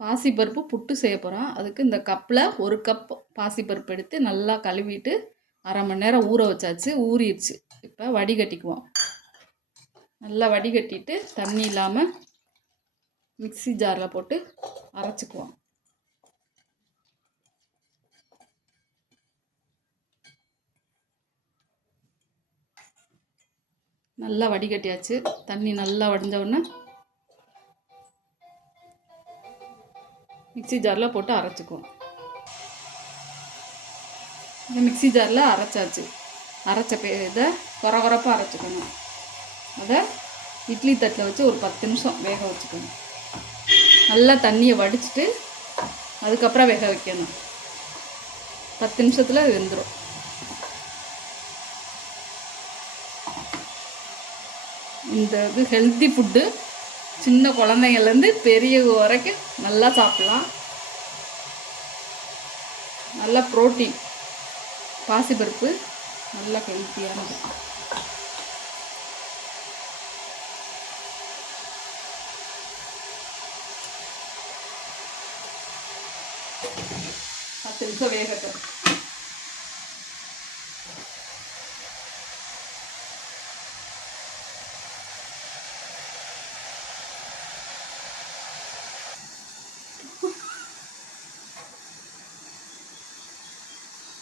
பாசிப்பருப்பு புட்டு செய்ய போகிறோம். அதுக்கு இந்த கப்பில் 1 கப் பாசிப்பருப்பு எடுத்து நல்லா கழுவிட்டு அரை மணி நேரம் ஊற வச்சாச்சு. ஊறிடுச்சு. இப்போ வடிகட்டிக்குவோம். நல்லா வடிகட்டிட்டு தண்ணி இல்லாமல் மிக்ஸி ஜாரில் போட்டு அரைச்சிக்குவோம். நல்லா வடிகட்டியாச்சு. தண்ணி நல்லா வடிஞ்ச உடனே மிக்ஸி ஜாரில் போட்டு அரைச்சிக்குவோம். இந்த மிக்ஸி ஜாரில் அரைச்சாச்சு. அரைச்ச இதை கொரகொரப்பாக அரைச்சிக்கணும். அதை இட்லி தட்டில் வச்சு ஒரு 10 நிமிஷம் வேக வச்சுக்கணும். நல்லா தண்ணியை வடிச்சிட்டு அதுக்கப்புறம் வேக வைக்கணும். 10 நிமிஷத்தில் வெந்துடும். இந்த இது ஹெல்த்தி ஃபுட்டு. சின்ன குழந்தைங்கள்லேருந்து பெரியவங்க வரைக்கும் நல்லா சாப்பிட்லாம். நல்லா ப்ரோட்டீன். பாசிப்பருப்பு நல்லா ஹெல்த்தியானது. பத்து நிமிஷம் வேகட்டும்.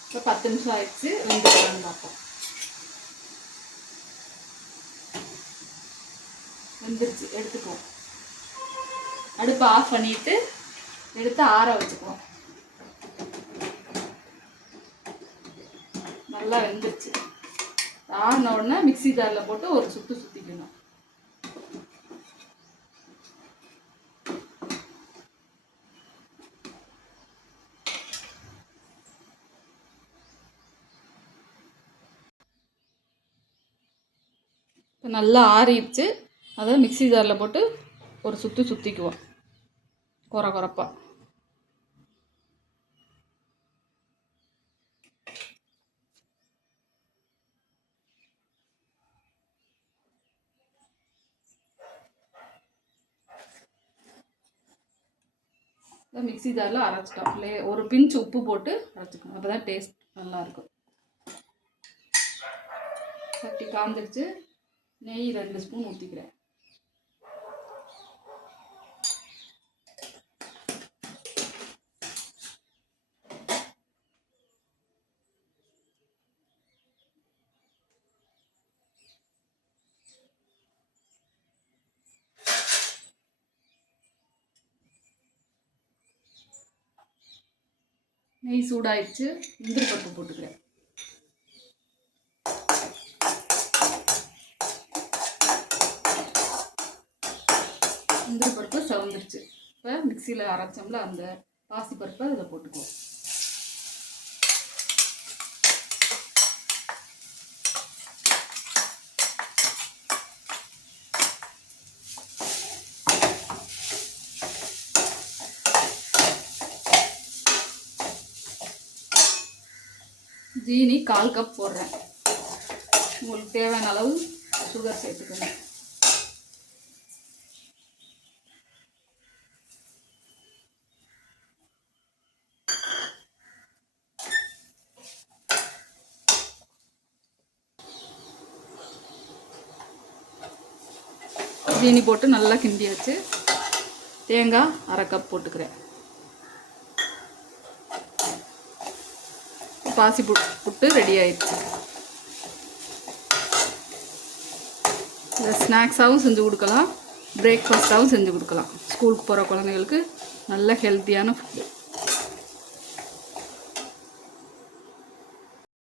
இப்போ 10 நிமிஷம் ஆயிடுச்சு. வெந்துடலான்னு பார்ப்போம். வெந்துருச்சு. எடுத்துக்குவோம். அடுப்பை ஆஃப் பண்ணிட்டு எடுத்து ஆற வச்சுக்குவோம். நல்லா வெந்துருச்சு. ஆறின உடனே மிக்ஸி ஜாரில் போட்டு ஒரு சுற்று சுற்றிக்கணும். இப்போ நல்லா ஆறிடுச்சு. அதை மிக்ஸி ஜாரில் போட்டு ஒரு சுற்று சுற்றிக்குவோம். கொரகொரப்பாக. மிக்ஸி ஜாரில் அரைச்சிட்டோம். ஒரு பிஞ்ச் உப்பு போட்டு அரைச்சிக்கணும். அப்போ தான் டேஸ்ட் நல்லாயிருக்கும். சட்டி காந்துருச்சு. நெய் 2 ஸ்பூன் ஊற்றிக்கிறேன். நெய் சூடாயிடுச்சு. முந்திரி பருப்பு போட்டுக்கிறேன். முந்திரி பருப்பு செவந்துருச்சு. இப்போ மிக்சியில் அரைச்சோம்ல அந்த பாசி பருப்பை இதில் போட்டுக்குவோம். ஜீனி 1/4 கப் போடுறேன். உங்களுக்கு தேவையான அளவு சுகர் சேர்த்துக்கணும். ஜீனி போட்டு நல்லா கிண்டி வச்சு தேங்காய் 1/2 கப் போட்டுக்கிறேன். பாசி புட்டு ரெடி ஆயிடுச்சு. இதை ஸ்நாக்ஸாகவும் செஞ்சு கொடுக்கலாம், பிரேக்ஃபாஸ்ட்டாகவும் செஞ்சு கொடுக்கலாம். ஸ்கூலுக்கு போகிற குழந்தைங்களுக்கு நல்ல ஹெல்த்தியான ஃபுட்டு.